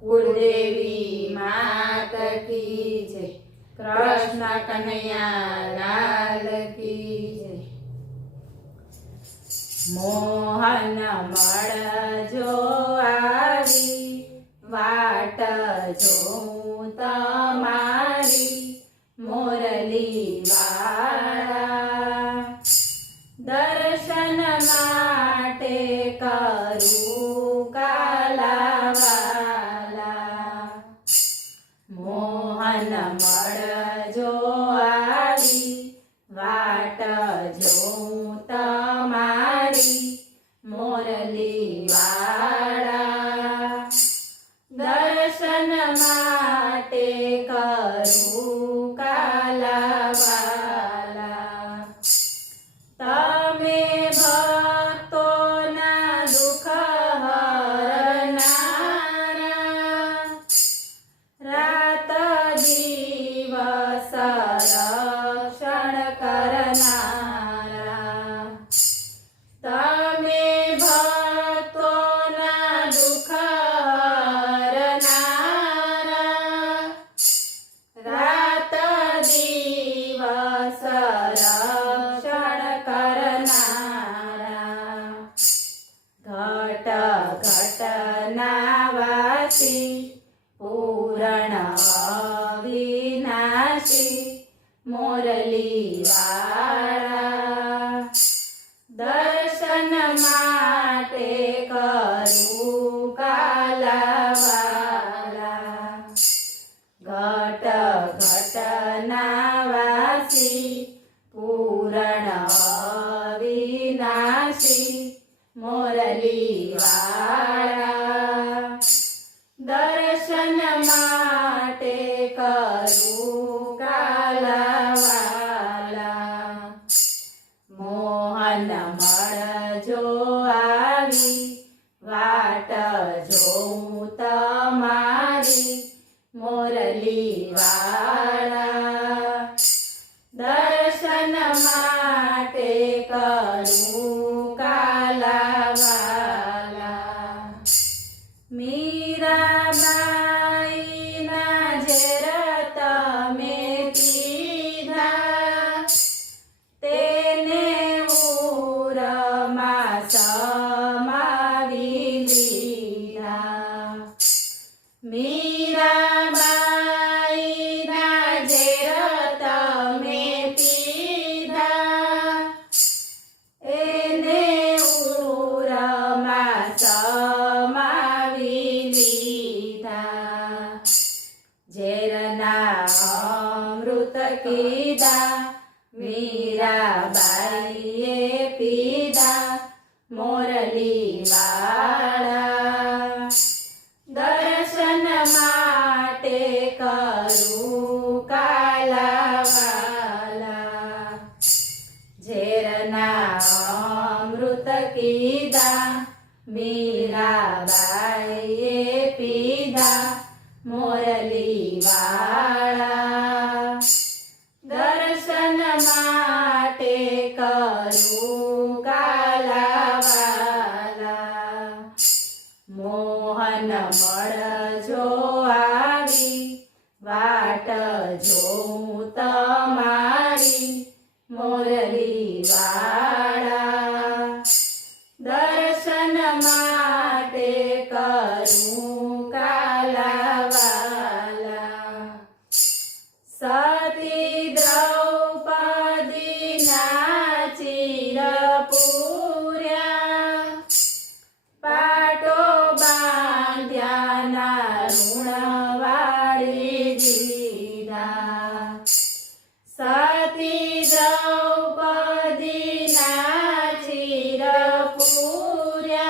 कुलदेवी मात की जय। कृष्ण कन्हैया लाल की जय। मोहन मळजो आवी वाट जोऊं तमारी मोरली वाळा। दर्शन माटे करू कालावाला। मोहन मळजो आवी वाट जोऊं तमारी मोरली वाळा। दर्शन माटे करू कालावाला। तमे भक्तोना दुख हरनारा रात दिवस रक्षण करनारा। तमे भक्तोना दुख हरनारा रात दिवस रक्षण करनारा। घट घटनावासी पूरण अविनाशी मोरली वाळा। दर्शन माटे करू कालावाला। घट घटनावासी पूरण अविनाशी मोरली वाळा। दर्शन माटे करू कालावाला। मोहन मळजो आवी वाट जोऊं तमारी मोरली वाळा। दर्शन माटे करू कालावाला। मीराबाईना झेर तमे पीधा तेने उरमा समावी लीधा। मीराबाईना झेर तमे पीधा एने उरमा समावी लीधा। झेरना अमृत कीधा मीराबाईए पीधा मोरली वाळा। दर्शन माटे करू कालावाला। झेरना अमृत कीधा मीराबाईए पीधा मोरली वाळा। दर्शन माटे करू कालावाला। मोहन मळजो आवी वाट जोऊं तमारी मोरली वाळा। दर्शन माटे करू कालावाला। सती द्रौपदी चिरपुर्या पाटो बांध्याना ऋणवाळी दीधा। सती द्रौपदी चिरपुर्या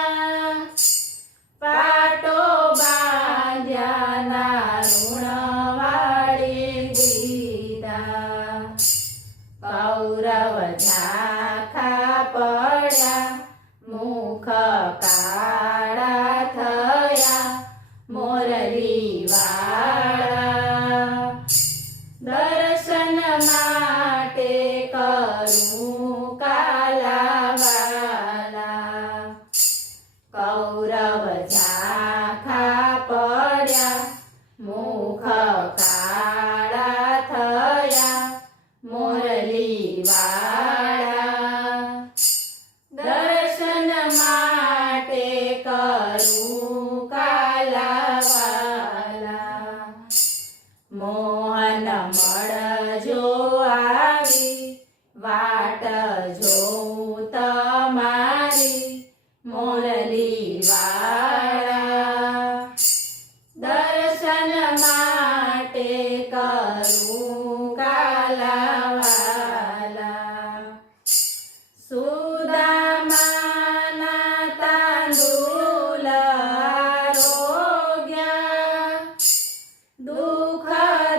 તમારી મોરલી વાળા દર્શન માટે કરું કાલાવાલા સુદામાના તાંદૂલ આરોગ્યા દુઃખ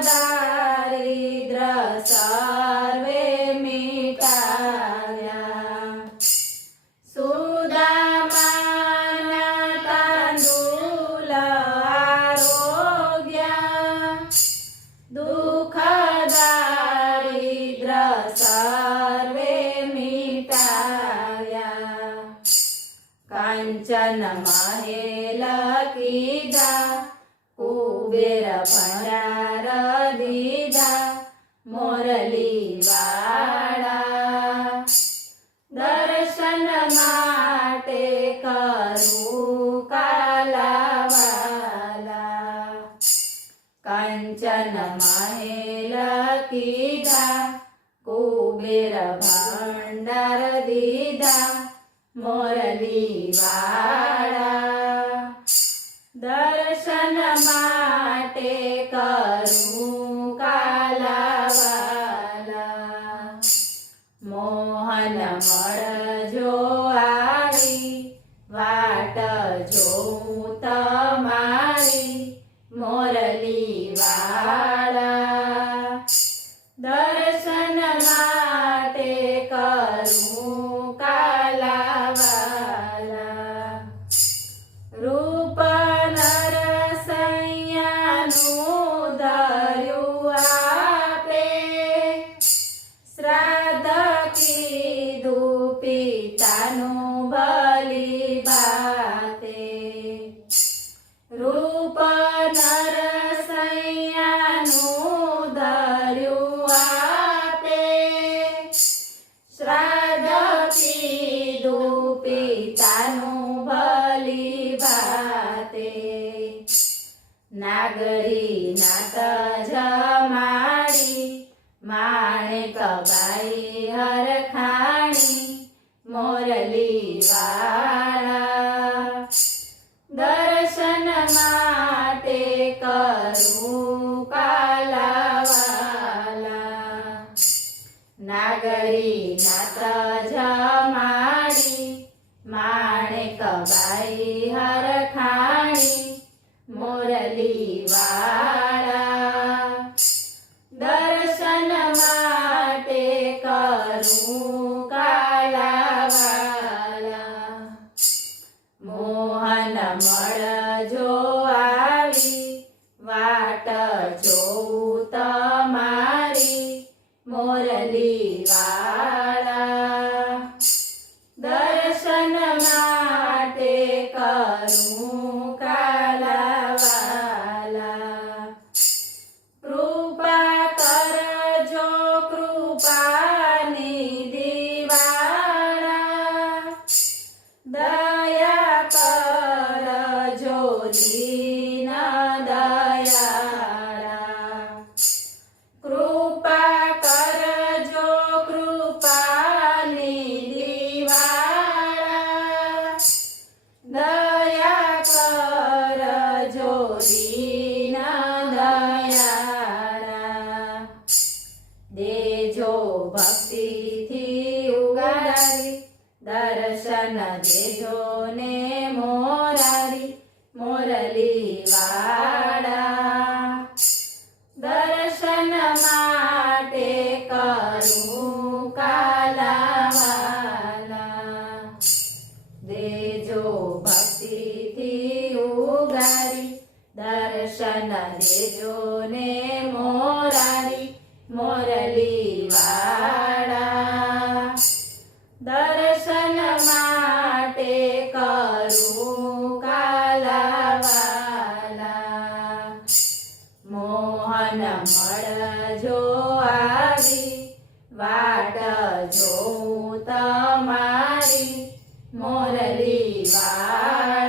દારિદ્ર સર્વે મિટાવ્યા સુદામાના તાંદૂલ આરોગ્યા દુઃખ દારિદ્ર સર્વે મિટાવ્યા કાંચન મહેલ કીધા કુબેર ભંડાર દીધા મોરલી વાળા દર્શન માટે કરું કાલાવાલા કાંચન મહેલ કીધા કુબેર ભંડાર દીધા મોરલી વાળા દર્શન માટે કરું કાલાવાલા મોહન મળજો આવી વાટ જોઉં તમારી મોરલી વાળા દર્શન માટે કરું કાલાવાલા રૂપ નરસૈયાનું ધર્યું આપે શ્રાદ્ધ કીધું પિતાનું બલિ ભાતે રૂપ નરસૈયાનું ધર્યું આપે શ્રાદ્ધ કીધું પિતાનું બલિ ભાતે નાગરી નાત જમાડી માણેક બાઈ હરખાણી મોરલી વાળા દર્શન માટે કરું કાલાવાલા નાગરી નાત જમાડી માણેક બાઈ હરખાણી મોરલી વાળા દર્શન માટે કરું કાલાવાલા મોહન મળજો આવી વાટ જોઉં તમારી મોરલી વાળા દર્શન માટે કરું કાલાવાલા કૃપા કરજો કૃપાનિધિ વાળા દયા કરજો દીન દયાળા કૃપા કરજો કૃપાનિધિ વાળા દયા કરજો દીન દયાળા દેજો ભક્તિથી ઉગારી દર્શન દેજો ને મોરારી મોરલી વાળા દર્શન માટે કરું કાલાવાલા દેજો ભક્તિથી ઉગારી દર્શન દેજો ને મોરારી મોરલી વાળા દર્શન માટે કરું કાલાવાલા મોહન મળજો આવી વાટ જોઉં તમારી મોરલી વાળા